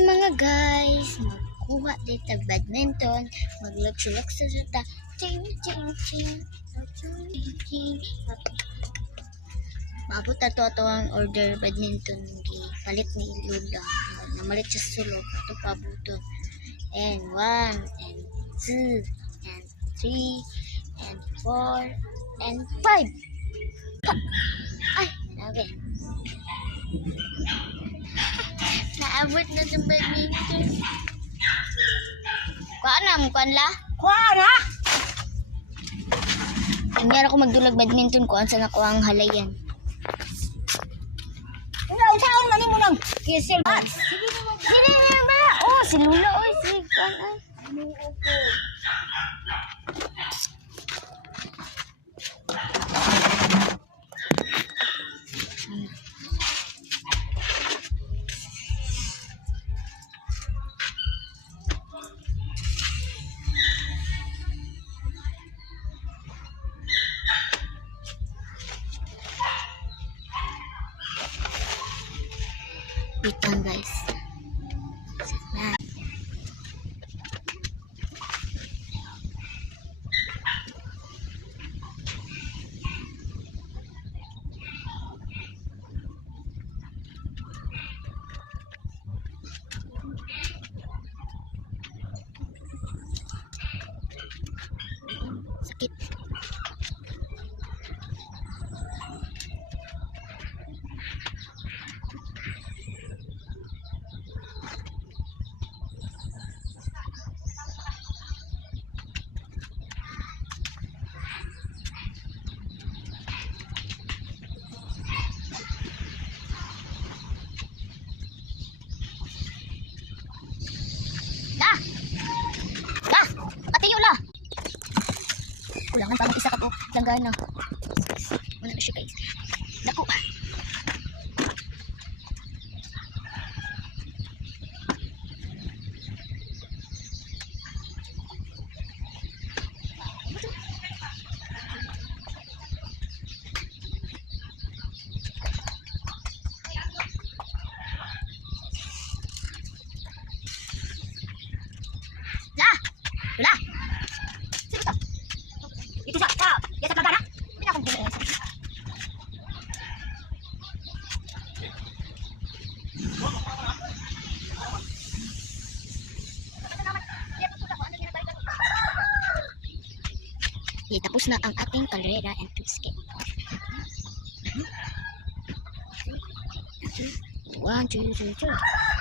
mga guys, magkuha dito badminton, maglaksulak sa suta. Ching ching ching. Ching ching. Maabot na to ang order badminton palit ni Lula. Namalit siya sulok ato pabuton. And 1 and 2 and 3 and 4 and 5. Ay, okay. Naabot na sa badminton. Kuhaan na, mukuhaan la? Kuha na! Tingnan ako magdulag badminton, kuhaan sa nakuha ang halayan. Saan man mo nang kisil bat? Sige ba? Oh, si Lula, oy, si kuhaan ay. Bitang guys. Sana. Sakit. Kulangan pa mag-isa ka po. Langgana. Wala na siya guys. Naku. La! La! Itu sa ya sa kagana. Hindi na akong bulan. Tapos na ang ating kalera and skate. 1, 2, 3, 4.